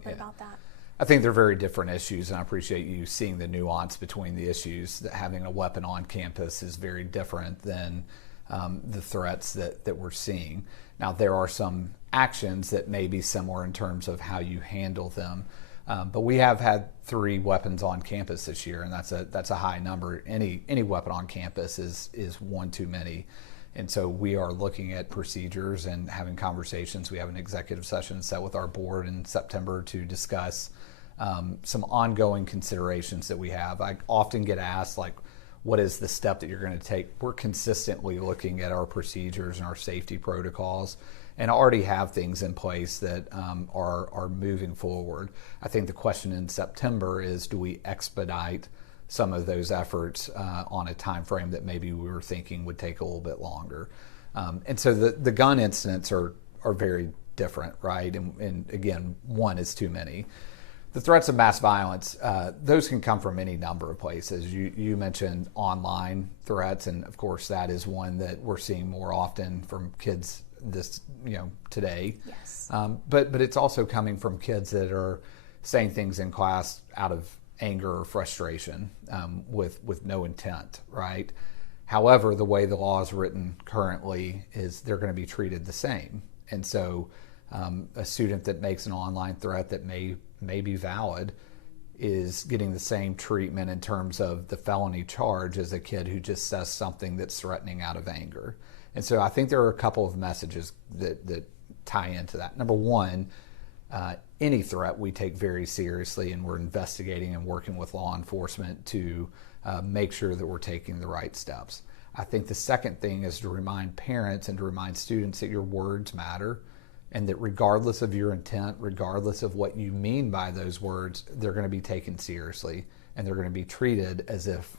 little bit about that? I think they're very different issues, and I appreciate you seeing the nuance between the issues. That having a weapon on campus is very different than the threats that we're seeing. Now, there are some actions that may be similar in terms of how you handle them, but we have had 3 weapons on campus this year, and that's a high number. Any weapon on campus is one too many. And so we are looking at procedures and having conversations. We have an executive session set with our board in September to discuss some ongoing considerations that we have. I often get asked, like, what is the step that you're going to take? We're consistently looking at our procedures and our safety protocols and already have things in place that are moving forward. I think the question in September is, do we expedite some of those efforts on a time frame that maybe we were thinking would take a little bit longer? And so the gun incidents are very different, right? And again, one is too many. The threats of mass violence, those can come from any number of places. You mentioned online threats, and of course that is one that we're seeing more often from kids today. Yes. But it's also coming from kids that are saying things in class out of anger or frustration with no intent, right? However, the way the law is written currently is they're going to be treated the same. And so a student that makes an online threat that may be valid is getting the same treatment in terms of the felony charge as a kid who just says something that's threatening out of anger. And so I think there are a couple of messages that tie into that. Number one, any threat we take very seriously, and we're investigating and working with law enforcement to make sure that we're taking the right steps. I think the second thing is to remind parents and to remind students that your words matter, and that regardless of your intent, regardless of what you mean by those words, they're going to be taken seriously and they're going to be treated as if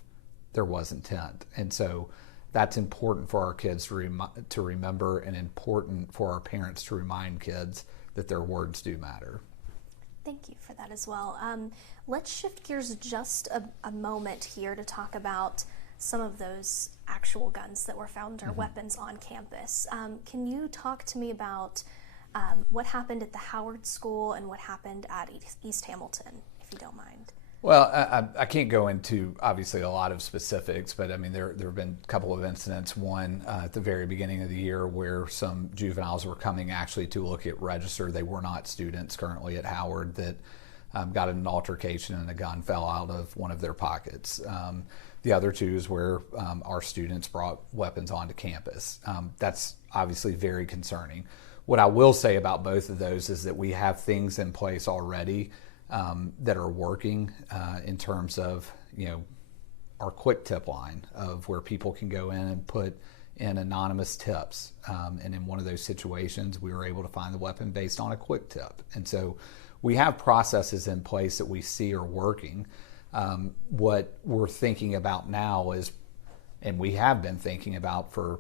there was intent. And so that's important for our kids to remember, and important for our parents to remind kids that their words do matter. Thank you for that as well. Let's shift gears just a moment here to talk about some of those actual guns that were found, or weapons on campus. Can you talk to me about what happened at the Howard School and what happened at East Hamilton, if you don't mind? Well, I can't go into, obviously, a lot of specifics, but I mean, there have been a couple of incidents. One at the very beginning of the year where some juveniles were coming actually to look at register. They were not students currently at Howard that got in an altercation and a gun fell out of one of their pockets. The other two is where our students brought weapons onto campus. That's obviously very concerning. What I will say about both of those is that we have things in place already that are working in terms of, our quick tip line of where people can go in and put in anonymous tips. And in one of those situations, we were able to find the weapon based on a quick tip. And so we have processes in place that we see are working. What we're thinking about now is, and we have been thinking about for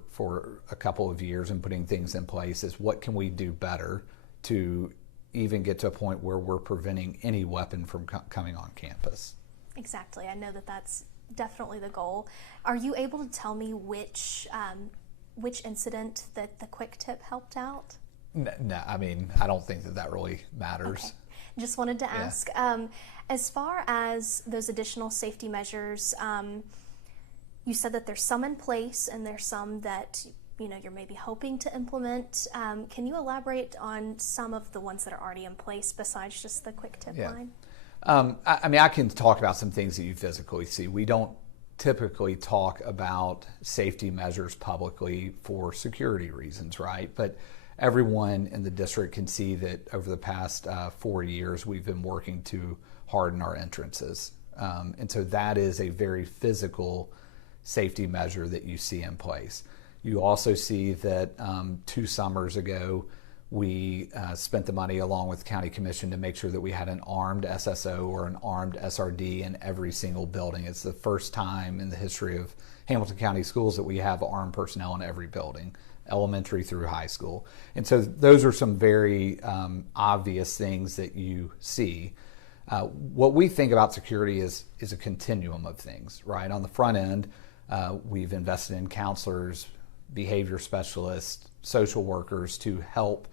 a couple of years and putting things in place, is what can we do better to even get to a point where we're preventing any weapon from coming on campus. Exactly. I know that that's definitely the goal. Are you able to tell me which incident that the quick tip helped out? No, I mean, I don't think that really matters. Okay. Just wanted to ask. As far as those additional safety measures, you said that there's some in place and there's some that you're maybe hoping to implement. Can you elaborate on some of the ones that are already in place besides just the quick tip line? I mean, I can talk about some things that you physically see. We don't typically talk about safety measures publicly for security reasons, right? But everyone in the district can see that over the past 4 years, we've been working to harden our entrances. And so that is a very physical safety measure that you see in place. You also see that 2 summers ago, we spent the money along with the County Commission to make sure that we had an armed SSO or an armed SRD in every single building. It's the first time in the history of Hamilton County Schools that we have armed personnel in every building, elementary through high school. And so those are some very obvious things that you see. What we think about security is a continuum of things, right? On the front end, we've invested in counselors, behavior specialists, social workers to help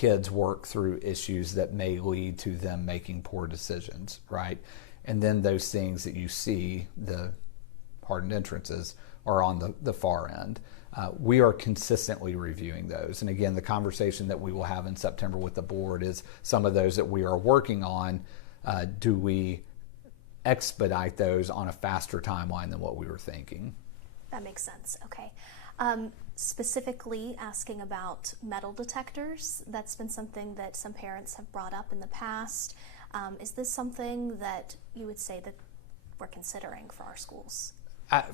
kids work through issues that may lead to them making poor decisions, right? And then those things that you see, the hardened entrances, are on the far end. We are consistently reviewing those. And again, the conversation that we will have in September with the board is some of those that we are working on, do we expedite those on a faster timeline than what we were thinking? That makes sense. Okay. Specifically asking about metal detectors, that's been something that some parents have brought up in the past. Is this something that you would say that we're considering for our schools?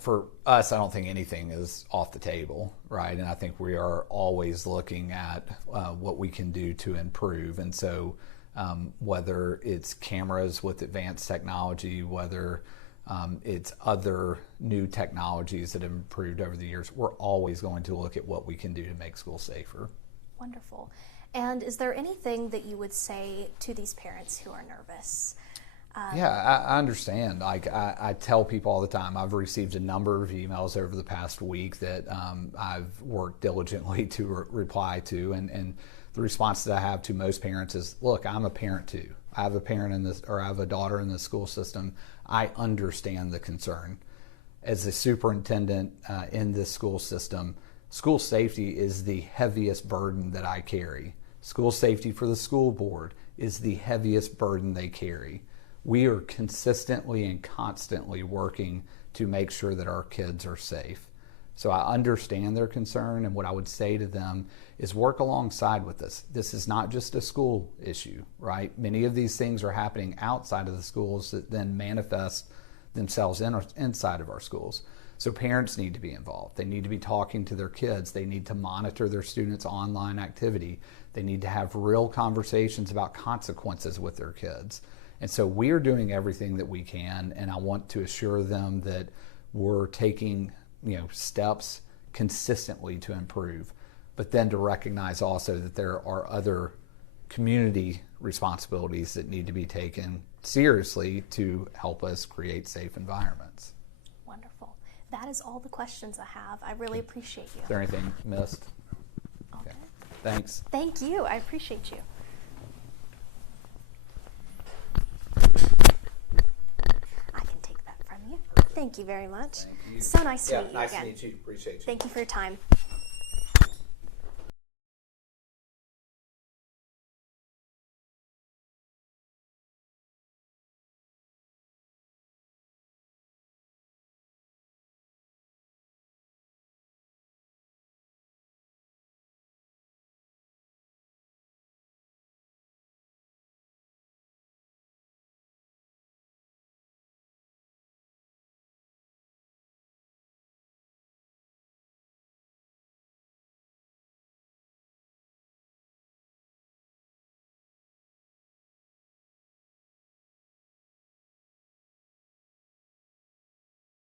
For us, I don't think anything is off the table, right? And I think we are always looking at what we can do to improve. And so whether it's cameras with advanced technology, whether it's other new technologies that have improved over the years, we're always going to look at what we can do to make schools safer. Wonderful. And is there anything that you would say to these parents who are nervous? Yeah, I understand. Like I tell people all the time, I've received a number of emails over the past week that I've worked diligently to reply to, and the response that I have to most parents is, look, I'm a parent too. I have a parent in this, or I have a daughter in the school system. I understand the concern. As a superintendent in this school system, school safety is the heaviest burden that I carry. School safety for the school board is the heaviest burden they carry. We are consistently and constantly working to make sure that our kids are safe. So I understand their concern, and what I would say to them is work alongside with us. This is not just a school issue, right? Many of these things are happening outside of the schools that then manifest themselves inside of our schools. So parents need to be involved. They need to be talking to their kids. They need to monitor their students' online activity. They need to have real conversations about consequences with their kids. And so we are doing everything that we can, and I want to assure them that we're taking steps consistently to improve, but then to recognize also that there are other community responsibilities that need to be taken seriously to help us create safe environments. Wonderful. That is all the questions I have. I really appreciate you. Is there anything missed? Okay. Thanks. Thank you. I appreciate you. I can take that from you. Thank you very much. Thank you. So nice to meet you nice again. to meet you. Appreciate you. Thank you for your time.